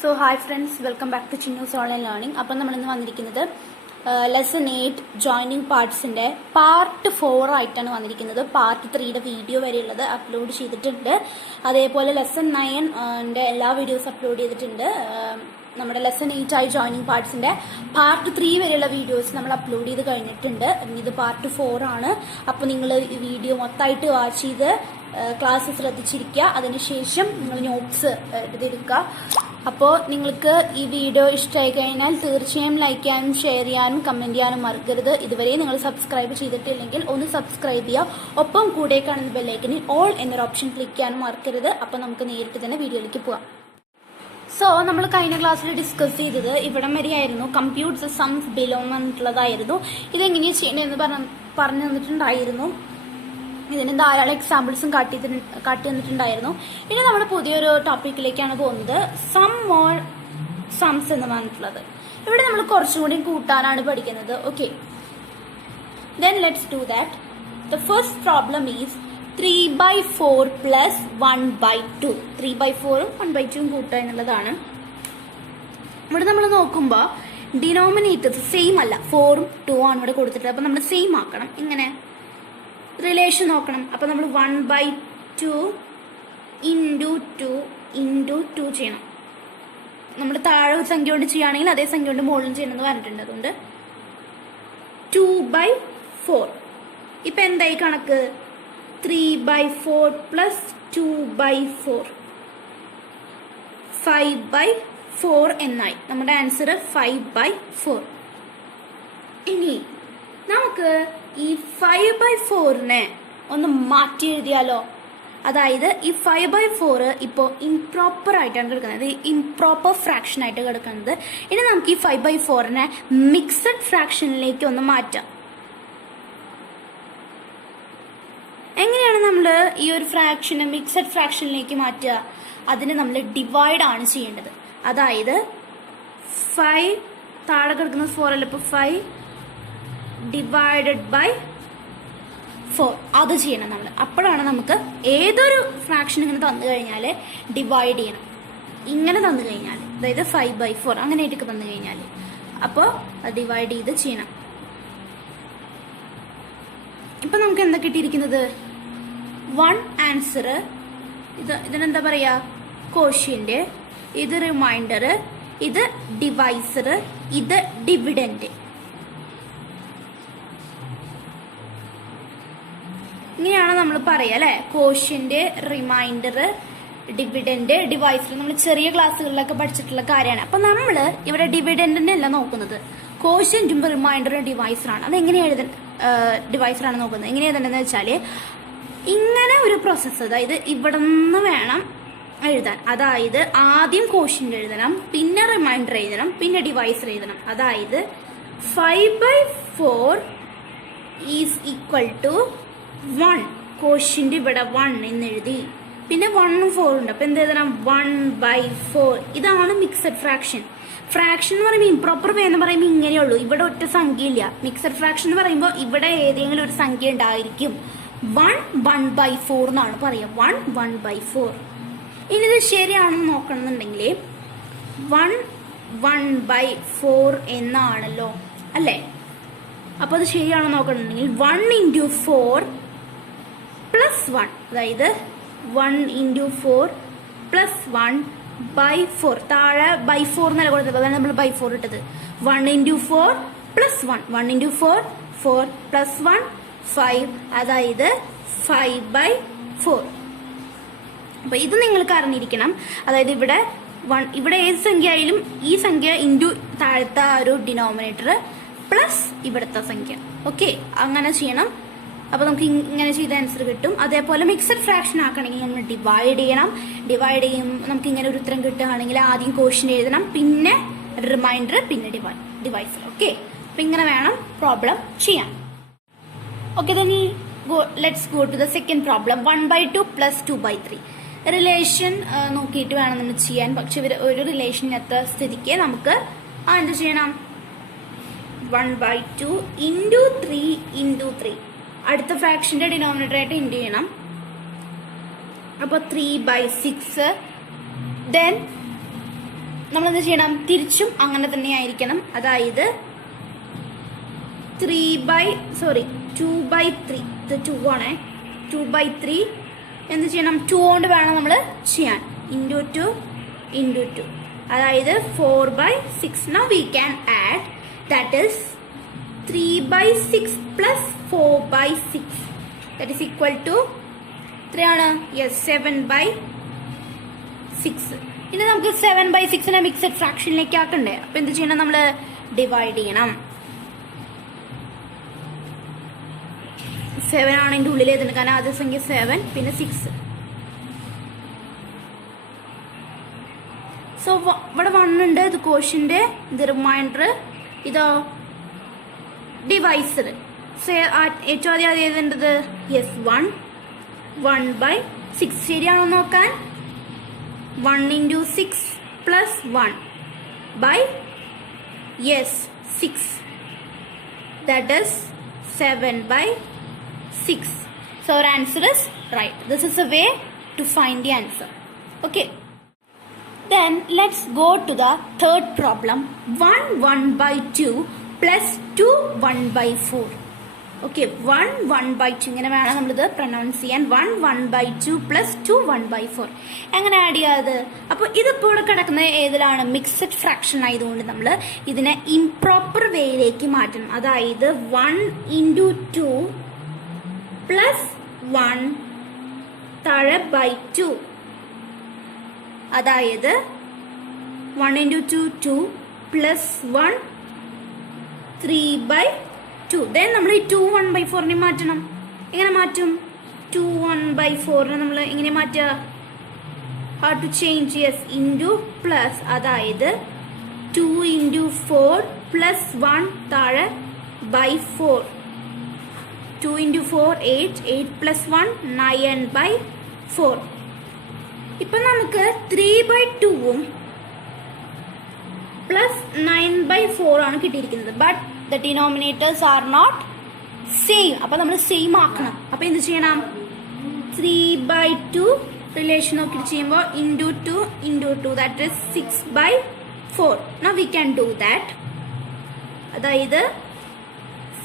So hi friends, welcome back to Chinnu's online learning. അപ്പം നമ്മളിന്ന് വന്നിരിക്കുന്നത് ലെസൺ 8 ജോയിനിങ് പാർട്സിൻ്റെ പാർട്ട് 4 ആയിട്ടാണ് വന്നിരിക്കുന്നത്. പാർട്ട് 3യുടെ വീഡിയോ വരെയുള്ളത് അപ്ലോഡ് ചെയ്തിട്ടുണ്ട്. അതേപോലെ ലെസൺ 9ൻ്റെ എല്ലാ വീഡിയോസും അപ്ലോഡ് ചെയ്തിട്ടുണ്ട്. നമ്മുടെ ലെസൺ 8 ആയി ജോയിനിങ് പാർട്സിൻ്റെ പാർട്ട് 3 വരെയുള്ള വീഡിയോസ് നമ്മൾ അപ്ലോഡ് ചെയ്ത് കഴിഞ്ഞിട്ടുണ്ട്. ഇത് പാർട്ട് 4 ആണ്. അപ്പോൾ നിങ്ങൾ ഈ വീഡിയോ മൊത്തമായിട്ട് വാച്ച് ചെയ്ത് ക്ലാസ് ശ്രദ്ധിച്ചിരിക്കുക. അതിനുശേഷം നിങ്ങൾ നോട്ട്സ് എഴുതിയെടുക്കുക. അപ്പോൾ നിങ്ങൾക്ക് ഈ വീഡിയോ ഇഷ്ടമായി കഴിഞ്ഞാൽ തീർച്ചയായും ലൈക്ക് ചെയ്യാനും ഷെയർ ചെയ്യാനും കമൻറ്റ് ചെയ്യാനും മറക്കരുത്. ഇതുവരെ നിങ്ങൾ സബ്സ്ക്രൈബ് ചെയ്തിട്ടില്ലെങ്കിൽ ഒന്ന് സബ്സ്ക്രൈബ് ചെയ്യുക. ഒപ്പം കൂടെ കാണുന്ന ബെല്ലൈക്കനിൽ ഓൾ എന്നൊരു ഓപ്ഷൻ ക്ലിക്ക് ചെയ്യാനും മറക്കരുത്. അപ്പോൾ നമുക്ക് നേരിട്ട് തന്നെ വീഡിയോയിലേക്ക് പോകാം. സോ നമ്മൾ കഴിഞ്ഞ ക്ലാസ്സിൽ ഡിസ്കസ് ചെയ്തത് ഇവിടം വരെയായിരുന്നു. കമ്പ്യൂട്ട് ദ സംസ് ബിലോ എന്നുള്ളതായിരുന്നു. ഇതെങ്ങനെയാണ് ചെയ്യേണ്ടതെന്ന് പറഞ്ഞു തന്നിട്ടുണ്ടായിരുന്നു. ഇതിന് ധാരാളം എക്സാമ്പിൾസും കാട്ടി തന്നിട്ടുണ്ടായിരുന്നു. ഇനി നമ്മൾ പുതിയൊരു ടോപ്പിക്കിലേക്കാണ് പോകുന്നത്, സം മോർ സംസ് എന്ന് പറഞ്ഞിട്ടുള്ളത്. ഇവിടെ നമ്മൾ കുറച്ചുകൂടി കൂട്ടാനാണ് പഠിക്കുന്നത്. Okay, then let's do that. The first problem is 3/4 plus 1/2. 3/4ഉം 1/2ഉം കൂട്ടുക എന്നുള്ളതാണ്. ഇവിടെ നമ്മൾ നോക്കുമ്പോൾ ഡിനോമിനേറ്റേഴ്സ് സെയിം അല്ല, 4ഉം 2 ആണ് ഇവിടെ കൊടുത്തിട്ട്. അപ്പൊ നമ്മൾ സെയിം ആക്കണം. ഇങ്ങനെ റിലേഷൻ നോക്കണം. അപ്പൊ നമ്മൾ 1/2 ഇൻറ്റു 2 ചെയ്യണം. നമ്മൾ താഴെ സംഖ്യ കൊണ്ട് ചെയ്യുകയാണെങ്കിൽ അതേ സംഖ്യ കൊണ്ട് മുകളിൽ ചെയ്യണമെന്ന് പറഞ്ഞിട്ടുണ്ട്. അതുകൊണ്ട് 2/4. ഇപ്പൊ എന്തായി കണക്ക്? 3/4 പ്ലസ് 2/4 5/4 എന്നായി. നമ്മുടെ ആൻസർ 5/4. ഇനി നമുക്ക് ഈ 5/4നെ ഒന്ന് മാറ്റി എഴുതിയാലോ? അതായത് ഈ 5/4 ഇപ്പോൾ ഇംപ്രോപ്പർ ആയിട്ടാണ് കിടക്കുന്നത്, ഇംപ്രോപ്പർ ഫ്രാക്ഷൻ ആയിട്ട് കിടക്കുന്നത്. ഇനി നമുക്ക് ഈ 5/4നെ മിക്സഡ് ഫ്രാക്ഷനിലേക്ക് ഒന്ന് മാറ്റാം. എങ്ങനെയാണ് നമ്മൾ ഈ ഒരു ഫ്രാക്ഷനെ മിക്സഡ് ഫ്രാക്ഷനിലേക്ക് മാറ്റുക? അതിന് നമ്മൾ ഡിവൈഡ് ആണ് ചെയ്യേണ്ടത്. അതായത് 5 താഴെ കിടക്കുന്ന 4 അല്ല, ഇപ്പോൾ 5 ഡിവൈഡഡ് ബൈ 4 അത് ചെയ്യണം നമ്മൾ. അപ്പോഴാണ് നമുക്ക് ഏതൊരു ഫ്രാക്ഷൻ ഇങ്ങനെ തന്നു കഴിഞ്ഞാൽ ഡിവൈഡ് ചെയ്യണം. ഇങ്ങനെ തന്നു കഴിഞ്ഞാൽ, അതായത് 5/4 അങ്ങനെയായിട്ടൊക്കെ തന്നു കഴിഞ്ഞാൽ അപ്പോൾ ഡിവൈഡ് ചെയ്ത് ചെയ്യണം. ഇപ്പൊ നമുക്ക് എന്താ കിട്ടിയിരിക്കുന്നത്? 1 ആൻസർ, ഇതിനെന്താ പറയാ? കോഷ്യന്റ്, ഇത് റിമൈൻഡർ, ഇത് ഡിവൈസർ, ഇത് ഡിവിഡന്റ്. ഇങ്ങനെയാണ് നമ്മൾ പറയാ അല്ലെ? Quotient, remainder, dividend, divisor. നമ്മൾ ചെറിയ ക്ലാസ്സുകളിലൊക്കെ പഠിച്ചിട്ടുള്ള കാര്യമാണ്. അപ്പൊ നമ്മൾ ഇവിടെ ഡിവിഡന്റിനല്ല നോക്കുന്നത്, കോഷ്യന്റും റിമൈൻഡറും ഡിവൈസറാണ്. അതെങ്ങനെയാണ് ഡിവൈസറാണ് നോക്കുന്നത്. എങ്ങനെ എഴുതേണ്ടതെന്ന് വെച്ചാല് ഇങ്ങനെ ഒരു പ്രോസസ്സ്, അതായത് ഇവിടെ നിന്ന് വേണം എഴുതാൻ. അതായത് ആദ്യം കോഷ്യന്റ് എഴുതണം, പിന്നെ റിമൈൻഡർ എഴുതണം, പിന്നെ ഡിവൈസർ എഴുതണം. അതായത് 5/4 ഈസ് ഈക്വൽ ടു 1. കോഷ്യന്റ് ഇവിടെ 1 എന്ന് എഴുതി, പിന്നെ 1ഉം 4 ഉണ്ട്. അപ്പൊ എന്ത് എഴുതണം? 1/4. ഇതാണ് മിക്സഡ് ഫ്രാക്ഷൻ. ഫ്രാക്ഷൻ എന്ന് പറയുമ്പോൾ ഇംപ്രോപ്പർ വേ എന്ന് പറയുമ്പോൾ ഇങ്ങനെയുള്ളൂ, ഇവിടെ ഒറ്റ സംഖ്യ ഇല്ല. മിക്സഡ് ഫ്രാക്ഷൻ എന്ന് പറയുമ്പോൾ ഇവിടെ ഏതെങ്കിലും ഒരു സംഖ്യ ഉണ്ടായിരിക്കും. 1/4 എന്നാണ് പറയുക. 1/4. ഇനി ഇത് ശരിയാണെന്ന് നോക്കണമെന്നുണ്ടെങ്കിൽ 1/4 എന്നാണല്ലോ അല്ലേ? അപ്പൊ അത് ശരിയാണെന്ന് നോക്കണമെന്നുണ്ടെങ്കിൽ 1 ഇൻറ്റു 4 പ്ലസ് 1, അതായത് 1 ഇൻറ്റു 4 പ്ലസ് 1/4. താഴെ /4 എന്നല്ല കൊടുത്തത്, അതാണ് നമ്മൾ /4 ഇട്ടത്. 1 ഇൻറ്റു 4 പ്ലസ് 1, 1 ഇൻറ്റു 4 4 പ്ലസ് 1 5, അതായത് 5/4. അപ്പൊ ഇത് നിങ്ങൾക്ക് അറിഞ്ഞിരിക്കണം. അതായത് ഇവിടെ ഏത് സംഖ്യ ആയാലും ഈ സംഖ്യ ഇൻറ്റു താഴത്തെ ഒരു ഡിനോമിനേറ്റർ പ്ലസ് ഇവിടുത്തെ സംഖ്യ. ഓക്കെ, അങ്ങനെ ചെയ്യണം. അപ്പൊ നമുക്ക് ഇങ്ങനെ ചെയ്ത ആൻസർ കിട്ടും. അതേപോലെ മിക്സഡ് ഫ്രാക്ഷൻ ആക്കണമെങ്കിൽ നമ്മൾ ഡിവൈഡ് ചെയ്യണം. ഡിവൈഡ് ചെയ്യുമ്പോൾ നമുക്ക് ഇങ്ങനെ ഒരു ഉത്തരം കിട്ടുകയാണെങ്കിൽ ആദ്യം കോഷ്യന്റ് എഴുതണം, പിന്നെ റിമൈൻഡർ, പിന്നെ ഡിവൈസർ. ഓക്കെ, അപ്പൊ ഇങ്ങനെ വേണം പ്രോബ്ലം ചെയ്യാൻ. Okay, then let's go to the second problem. 1/2 plus 2/3. Relation നോക്കിയിട്ട് വേണം നമ്മൾ ചെയ്യാൻ. പക്ഷെ ഒരു റിലേഷൻ എത്ര സ്ഥിതിക്ക് നമുക്ക് എന്ത് ചെയ്യണം? 1/2 ഇൻറ്റു 3 അടുത്ത ഫ്രാക്ഷന്റെ ഡിനോമിനേറ്റർ ആയിട്ട് ഇൻറ്റു ചെയ്യണം. അപ്പൊ 3/6 then നമ്മളെന്ത് ചെയ്യണം, തിരിച്ചും അങ്ങനെ തന്നെ ആയിരിക്കണം. അതായത് 2/3 ഇത് 2 ആണേ. 2/3 എന്ത് ചെയ്യണം, 2 കൊണ്ട് വേണം നമ്മൾ ചെയ്യാൻ. ഇൻറ്റു 2 ഇൻറ്റു 2, അതായത് 4/6. Now we can add, that is 3/6 plus 4/6, that is equal to എത്രയാണ്? Yes, 7/6. ഇനി നമുക്ക് 7/6 മിക്സഡ് ഫ്രാക്ഷനിലേക്ക് ആക്കണ്ടേ? അപ്പൊ എന്ത് ചെയ്യണം, നമ്മൾ ഡിവൈഡ് ചെയ്യണം. 7 ആണ് ഇതിന്റെ ഉള്ളിൽ എഴുതുന്നത്, കാരണം ആദ്യ സംഖ്യ 7 പിന്നെ 6. സോ ഇവിടെ 1 ഉണ്ട്, ഇത് കോഷ്യന്റ്, ഇത് റിമൈൻഡർ, ഇതോ ഡിവൈസർ. സോ ഏറ്റവും ആദ്യം എഴുതേണ്ടത് യെസ് 1/6. ശരിയാണോ നോക്കാൻ? 1 into 6 plus 1 by 6. That is 7/6. So our answer is right. This is a way to find the answer. Okay. Then let's go to the third problem. 1/2 plus 1/4. Okay, 1/2 ഇങ്ങനെ വേണം നമ്മളിത് pronounce ചെയ്യാൻ. 1/2 plus 1/4 എങ്ങനെ add ചെയ്യാത്? അപ്പോൾ ഇതിപ്പോൾ ഇവിടെ കിടക്കുന്ന ഏതിലാണ്? മിക്സഡ് ഫ്രാക്ഷൻ ആയതുകൊണ്ട് നമ്മൾ ഇതിനെ ഇംപ്രോപ്പർ വേയിലേക്ക് മാറ്റണം. അതായത് 1 into 2 plus 1 താഴെ by 2, അതായത് 1 into 2 2 plus 1 3/2. Then നമ്മൾ ഈ 2 1/4 മാറ്റണം. എങ്ങനെ മാറ്റും? 2 1/4 നമ്മൾ എങ്ങനെ മാറ്റുക? how to change? yes, into plus, അതായത് 2 into 4 plus 1 താഴെ by 4. 2 into 4 8, 8 plus 1 9/4. ഇപ്പൊ നമുക്ക് 3/2 പ്ലസ് 9/4 ആണ് കിട്ടിയിരിക്കുന്നത്. But the denominators are not same. അപ്പൊ നമ്മൾ സെയിം ആക്കണം. അപ്പൊ എന്ത് ചെയ്യണം? 3/2 റിലേഷൻ നോക്കിയിട്ട് ചെയ്യുമ്പോൾ into 2 into 2, that is 6/4. Now we can do that. അതായത്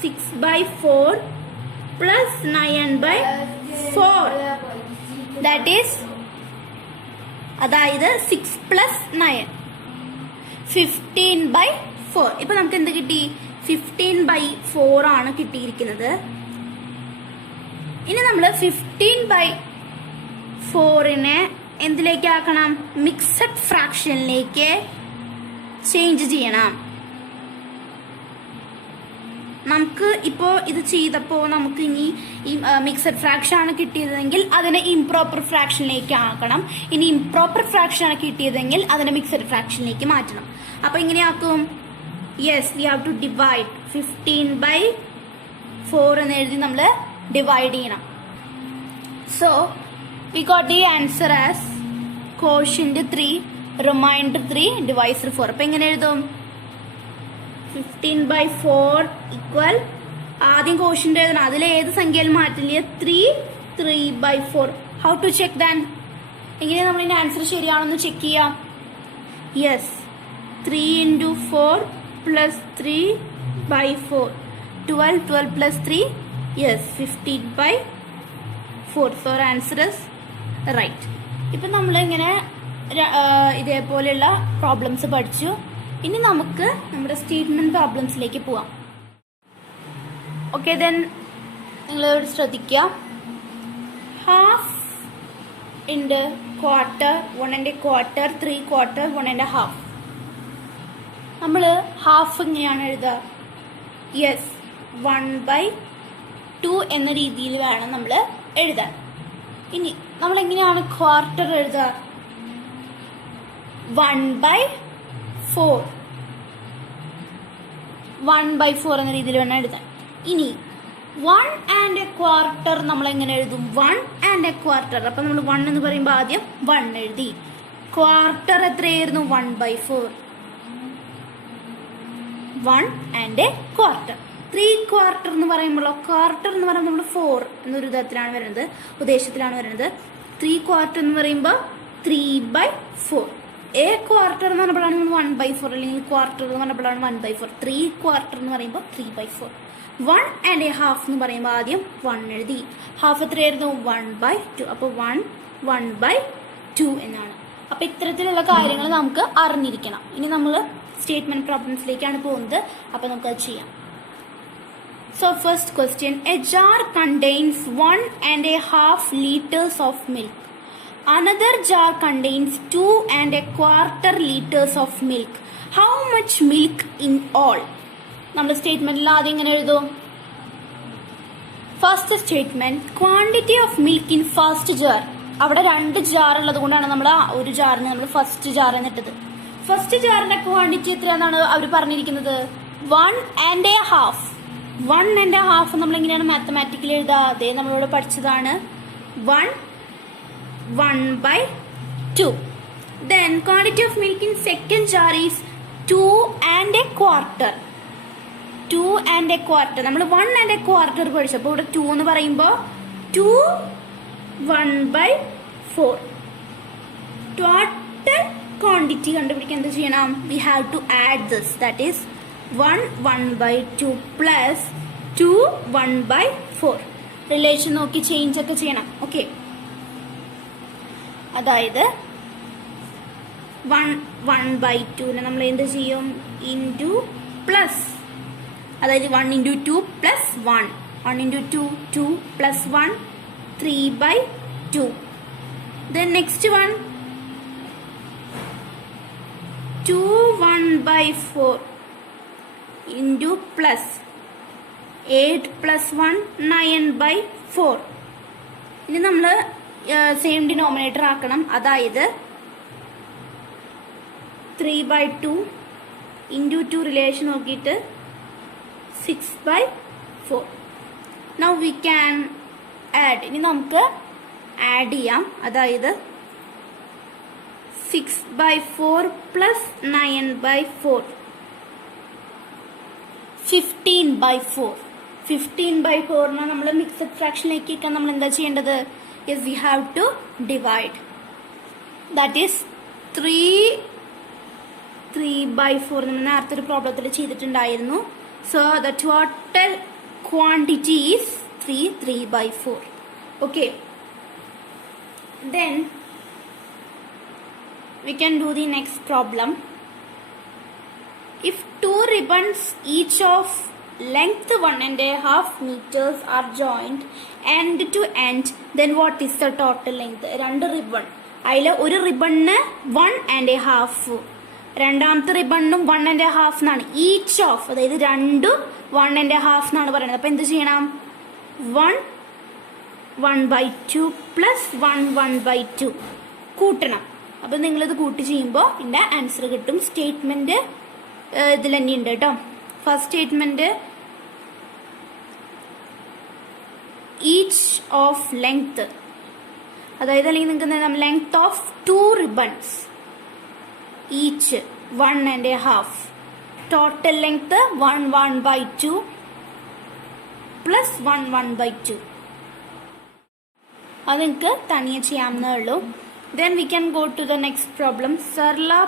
6/4 plus 9/4, that is അതായത് 6 plus 9 15/4. ഇപ്പൊ നമുക്ക് എന്ത് കിട്ടി? 15/4 ആണ് കിട്ടിയിരിക്കുന്നത്. ഇനി നമ്മൾ 15/4നെ എന്തിലേക്ക് ആക്കണം? മിക്സഡ് ഫ്രാക്ഷനിലേക്ക് ചേഞ്ച് ചെയ്യണം. നമുക്ക് ഇപ്പോ ഇത് ചെയ്തപ്പോൾ നമുക്ക് ഇനി ഈ മിക്സഡ് ഫ്രാക്ഷൻ ആണ് കിട്ടിയതെങ്കിൽ അതിനെ ഇംപ്രോപ്പർ ഫ്രാക്ഷനിലേക്ക് ആക്കണം. ഇനി ഇംപ്രോപ്പർ ഫ്രാക്ഷൻ ആണ് കിട്ടിയതെങ്കിൽ അതിനെ മിക്സഡ് ഫ്രാക്ഷനിലേക്ക് മാറ്റണം. അപ്പൊ എങ്ങനെയാക്കും? Yes, we have to divide. 15/4 എന്ന് എഴുതി നമ്മൾ ഡിവൈഡ് ചെയ്യണം. So we got the answer as quotient 3, remainder 3, divisor 4. അപ്പൊ എങ്ങനെ എഴുതും? 15/4 ഈക്വൽ, ആദ്യം കോഷ്യന്റ് എഴുതണം, അതിൽ ഏത് സംഖ്യയിൽ മാറ്റില്ല? 3/4. How to check then? എങ്ങനെയാ നമ്മൾ ഇതിന്റെ ആൻസർ ശരിയാണെന്ന് ചെക്ക് ചെയ്യാം? Yes, 3 into 4 plus 3/4, 12 plus 3, yes, 15/4. So our answer is right. ഇപ്പൊ നമ്മൾ ഇങ്ങനെ ഇതേപോലെയുള്ള പ്രോബ്ലംസ് പഠിച്ചു. ഇനി നമുക്ക് നമ്മുടെ സ്റ്റേറ്റ്മെന്റ് പ്രോബ്ലംസിലേക്ക് പോവാം. ഓക്കെ, ദെൻ നിങ്ങൾ ശ്രദ്ധിക്കുക. ഹാഫ് ഇൻഡ് ക്വാർട്ടർ, 1/4, 3/4, 1.5. നമ്മൾ ഹാഫ് എങ്ങനെയാണ് എഴുതുക? യെസ്, 1/2 എന്ന രീതിയിൽ വേണം നമ്മൾ എഴുതാൻ. ഇനി നമ്മൾ എങ്ങനെയാണ് ക്വാർട്ടർ എഴുതുക? 1/4 എന്ന രീതിയിൽ വേണം എഴുതാൻ. ഇനി 1.25 നമ്മൾ എങ്ങനെ എഴുതും? 1.25. അപ്പൊ നമ്മൾ 1 എന്ന് പറയുമ്പോൾ ആദ്യം 1 എഴുതി. ക്വാർട്ടർ എത്രയായിരുന്നു? 1/4. 1.25. 3/4 എന്ന് പറയുമ്പോഴോ, ക്വാർട്ടർ എന്ന് പറയുമ്പോൾ നമ്മൾ 4 എന്നൊരു വിധത്തിലാണ് വരുന്നത്, ഉദ്ദേശത്തിലാണ് വരുന്നത്. 3/4 എന്ന് പറയുമ്പോൾ 3/4. എ ക്വാർട്ടർ എന്ന് പറഞ്ഞപ്പോഴാണ് നമ്മൾ 1/4, അല്ലെങ്കിൽ ക്വാർട്ടർ എന്ന് പറഞ്ഞപ്പോഴാണ് 1/4. 3 ക്വാർട്ടർ എന്ന് പറയുമ്പോൾ 3/4. 1.5 എന്ന് പറയുമ്പോൾ ആദ്യം 1 എഴുതി. ഹാഫ് എത്രയായിരുന്നു? 1/2. അപ്പോൾ 1/2 എന്നാണ്. അപ്പൊ ഇത്തരത്തിലുള്ള കാര്യങ്ങൾ നമുക്ക് അറിഞ്ഞിരിക്കണം. ഇനി നമ്മൾ സ്റ്റേറ്റ്മെന്റ് പ്രോബ്ലംസിലേക്കാണ് പോകുന്നത്. അപ്പൊ നമുക്കത് ചെയ്യാം. So first question, a jar contains 1.5 liters of milk. Another jar contains 2.25 liters of milk. How much milk in all? നമ്മൾ സ്റ്റേറ്റ്മെന്റിൽ ആദ്യം എങ്ങനെ എഴുതും? First statement, quantity of milk in first jar. അവിടെ 2 ജാർ ഉള്ളത് കൊണ്ടാണ് നമ്മൾ ഒരു ജാറിന് നമ്മൾ ഫസ്റ്റ് ജാർ എന്നിട്ടത്. ഫസ്റ്റ് ജാറിന്റെ ക്വാണ്ടിറ്റി എത്രയാണെന്നാണ് അവർ പറഞ്ഞിരിക്കുന്നത്? 1.5. 1.5 നമ്മൾ എങ്ങനെയാണ് മാത്തമാറ്റിക്കലി എഴുതുക? അതേ നമ്മളിവിടെ പഠിച്ചതാണ്. 1/2. Then quantity of milk in second jar is 2.25. 2.25. നമ്മൾ 1.25 പഠിച്ചപ്പോൾ ഇവിടെ 2 എന്ന് പറയുമ്പോൾ 2 1/4. ടോട്ടൽ ക്വാണ്ടിറ്റി കണ്ടുപിടിക്കാൻ എന്ത് ചെയ്യണം? We have to add this. That is 1/2 plus 2 1/4. Relation നോക്കി ചേഞ്ച് ഒക്കെ ചെയ്യണം. ഓക്കെ, അതായത് 1/2 നമ്മൾ എന്ത് ചെയ്യും? ഇൻറ്റു പ്ലസ്, അതായത് 1 × 2 plus 1. 1 × 2 2 plus 1 3/2. Then next one 2 1/4 into plus 8 plus 1 9/4. ഇനി നമ്മൾ സെയിം ഡിനോമിനേറ്റർ ആക്കണം. അതായത് 3/2 into 2 റിലേഷൻ നോക്കിയിട്ട് 6/4. Now we can add. ഇനി നമുക്ക് ആഡ് ചെയ്യാം. അതായത് 6/4 പ്ലസ് 9/4 15/4. 15/4 നമ്മൾ മിക്സഡ് ഫ്രാക്ഷനിലേക്ക് നമ്മൾ എന്താ ചെയ്യേണ്ടത്? Yes, we have to divide. That is 3/4 നമ്മൾ നേരത്തെ ഒരു പ്രോബ്ലത്തിൽ ചെയ്തിട്ടുണ്ടായിരുന്നു. So the total quantity is 3/4. Okay, then we can do the next problem. If 2 ribbons each of length 1.5 meters are joined end to end, then what is the total length? 2 ribbon, അതിൽ ഒരു റിബണിന് 1.5, രണ്ടാമത്തെ റിബണിനും 1.5 എന്നാണ്. Each of, അതായത് രണ്ടും 1.5 എന്നാണ് പറയുന്നത്. അപ്പൊ എന്ത് ചെയ്യണം? 1/2 പ്ലസ് 1/2 കൂട്ടണം. അപ്പൊ നിങ്ങളിത് കൂട്ടി ചെയ്യുമ്പോൾ ഇതിന്റെ ആൻസർ കിട്ടും. സ്റ്റേറ്റ്മെന്റ് ഇതിൽ തന്നെ ഉണ്ട് കേട്ടോ. First statement each of length, അതായത് അല്ലെങ്കിൽ നിങ്ങൾക്ക് length of 2 ribbons each 1.5, total length 1/2 plus 1/2. അത് നിങ്ങൾക്ക് തനിയെ ചെയ്യാവുന്നേ ഉള്ളൂ. Then we can go to the next problem. Sarla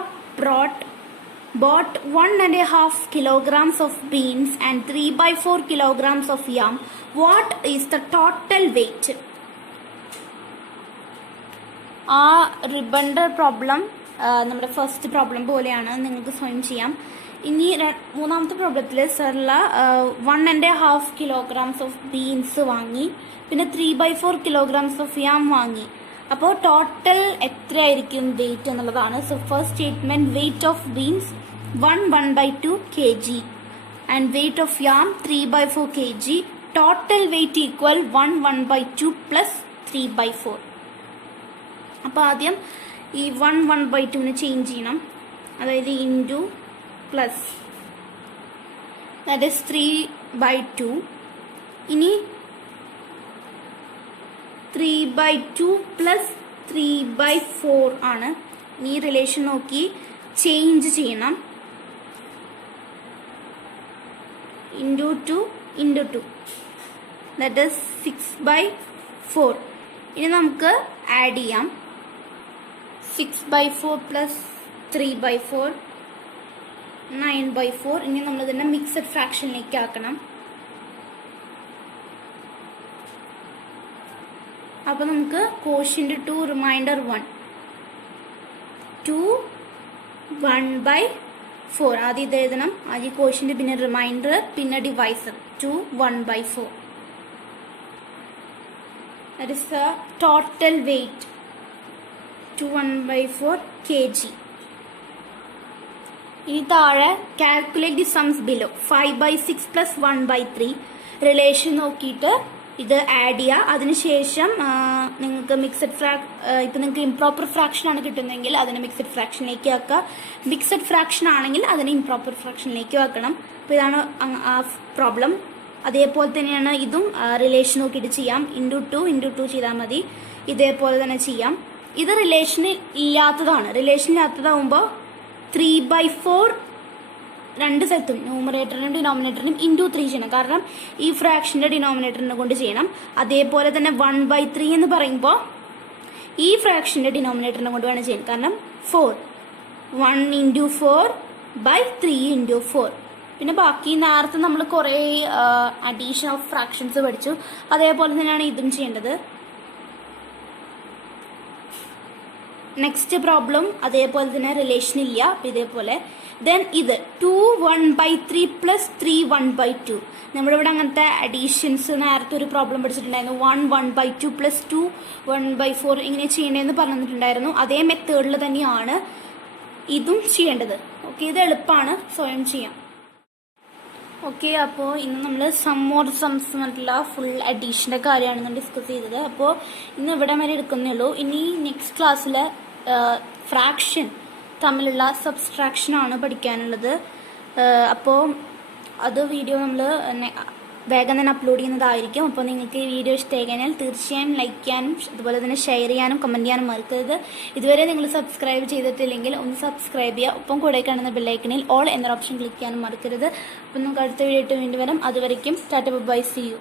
bought 1.5 kilograms of beans and 3/4 kilograms of yam. What is the total weight? ആ റിബണിന്റെ problem നമ്മുടെ first problem പോലെയാണ്, നിങ്ങൾക്ക് സ്വയം ചെയ്യാം. ഇനി മൂന്നാമത്തെ പ്രോബ്ലത്തിൽ സർല 1.5 kilograms ഓഫ് ബീൻസ് വാങ്ങി, പിന്നെ 3/4 kilograms ഓഫ് യാം വാങ്ങി. അപ്പോൾ ടോട്ടൽ എത്രയായിരിക്കും വെയിറ്റ് എന്നുള്ളതാണ്. So first statement, weight of beans 1/2 kg and weight of yam 3/4 kg. Total wait equal 1/2 plus 3/4. അപ്പോൾ ആദ്യം ഈ 1/2 ചേഞ്ച് ചെയ്യണം, അതായത് ഇൻറ്റു പ്ലസ്, ദാറ്റ് ഈസ് 3/2. ഇനി 3/2 പ്ലസ് 3/4 ആണ്. ഈ റിലേഷൻ നോക്കി ചേഞ്ച് ചെയ്യണം. Into 2 into 2, that is 6/4. ഇനി നമുക്ക് ആഡ് ചെയ്യാം. 6/4 പ്ലസ് 3/4, 9/4. ഇനി നമ്മൾ ഇതിനെ മിക്സഡ് ഫ്രാക്ഷനിലേക്ക് ആക്കണം. അപ്പോൾ നമുക്ക് കോഷ്യന്റ് 2 റിമൈൻഡർ 1 2 1/4. ആദ്യം ഇത് എഴുതണം. ആദ്യം കോഷ്യന്റ്, പിന്നെ റിമൈൻഡർ, പിന്നെ divisor. 2 1/4. That is the total weight. 2 1/4 kg. ഇനി താഴെ കാൽക്കുലേറ്റ് ദി സംസ് ബിലോ. 5/6 പ്ലസ് 1/3 റിലേഷൻ നോക്കിയിട്ട് ഇത് ആഡ് ചെയ്യുക. അതിനുശേഷം നിങ്ങൾക്ക് മിക്സഡ് ഇപ്പം നിങ്ങൾക്ക് ഇംപ്രോപ്പർ ഫ്രാക്ഷൻ ആണ് കിട്ടുന്നതെങ്കിൽ അതിനെ മിക്സഡ് ഫ്രാക്ഷനിലേക്ക് ആക്കുക. മിക്സഡ് ഫ്രാക്ഷൻ ആണെങ്കിൽ അതിനെ ഇംപ്രോപ്പർ ഫ്രാക്ഷനിലേക്ക് ആക്കണം. അപ്പോൾ ഇതാണ് ആ പ്രോബ്ലം. അതേപോലെ തന്നെയാണ് ഇതും റിലേഷൻ നോക്കിയിട്ട് ചെയ്യാം. ഇൻറ്റു 2 ചെയ്താൽ മതി. ഇതേപോലെ തന്നെ ചെയ്യാം. ഇത് റിലേഷൻ ഇല്ലാത്തതാണ്. റിലേഷൻ ഇല്ലാത്തതാവുമ്പോൾ 3/4 രണ്ട് സ്ഥലത്തും ന്യൂമറേറ്ററിനും ഡിനോമിനേറ്ററിനും ഇൻറ്റു 3 ചെയ്യണം. കാരണം ഈ ഫ്രാക്ഷൻ്റെ ഡിനോമിനേറ്ററിനെ കൊണ്ട് ചെയ്യണം. അതേപോലെ തന്നെ 1/3 എന്ന് പറയുമ്പോൾ ഈ ഫ്രാക്ഷൻ്റെ ഡിനോമിനേറ്ററിനെ കൊണ്ട് വേണം ചെയ്യാൻ. കാരണം 4 1 × 4/3 × 4. പിന്നെ ബാക്കി നേരത്തെ നമ്മൾ കുറേ അഡീഷൻ ഓഫ് ഫ്രാക്ഷൻസ് പഠിച്ചു. അതേപോലെ തന്നെയാണ് ഇതും ചെയ്യേണ്ടത്. നെക്സ്റ്റ് പ്രോബ്ലം അതേപോലെ തന്നെ റിലേഷൻ ഇല്ല. ഇതേപോലെ ദെൻ ഇത് 2 1/3 പ്ലസ് 3 1/2. നമ്മളിവിടെ അങ്ങനത്തെ അഡീഷൻസ് നേരത്തെ ഒരു പ്രോബ്ലം പഠിച്ചിട്ടുണ്ടായിരുന്നു. 1 1/2 പ്ലസ് 2 1/4 ഇങ്ങനെ ചെയ്യേണ്ടതെന്ന് പറഞ്ഞിട്ടുണ്ടായിരുന്നു. അതേ മെത്തേഡിൽ തന്നെയാണ് ഇതും ചെയ്യേണ്ടത്. ഓക്കെ, ഇത് എളുപ്പമാണ്, സ്വയം ചെയ്യാം. ഓക്കെ, അപ്പോൾ ഇന്ന് നമ്മൾ സംസ് പറഞ്ഞിട്ടുള്ള ഫുൾ അഡീഷൻ്റെ കാര്യമാണ് ഡിസ്കസ് ചെയ്തത്. അപ്പോൾ ഇന്ന് ഇവിടെ വരെ എടുക്കുന്നേ ഉള്ളൂ. ഇനി നെക്സ്റ്റ് ക്ലാസ്സിൽ ഫ്രാക്ഷൻ തമ്മിലുള്ള സബ്സ്ട്രാക്ഷനാണ് പഠിക്കാനുള്ളത്. അപ്പോൾ അത് വീഡിയോ നമ്മൾ വേഗം തന്നെ അപ്ലോഡ് ചെയ്യുന്നതായിരിക്കും. അപ്പോൾ നിങ്ങൾക്ക് ഈ വീഡിയോ ഇഷ്ടമായി കഴിഞ്ഞാൽ തീർച്ചയായും ലൈക്ക് ചെയ്യാനും അതുപോലെ തന്നെ ഷെയർ ചെയ്യാനും കമൻറ്റ് ചെയ്യാനും മറക്കരുത്. ഇതുവരെ നിങ്ങൾ സബ്സ്ക്രൈബ് ചെയ്തിട്ടില്ലെങ്കിൽ ഒന്ന് സബ്സ്ക്രൈബ് ചെയ്യുക. ഒപ്പം കൂടെ കാണുന്ന ബെല്ലൈക്കണിൽ ഓൾ എന്നൊരു ഓപ്ഷൻ ക്ലിക്ക് ചെയ്യാനും മറക്കരുത്. അപ്പം നമുക്ക് അടുത്ത വീഡിയോ ആയിട്ട് വീണ്ടും വരാം. അതുവരയ്ക്കും ടാറ്റ ബൈ, സീ യു.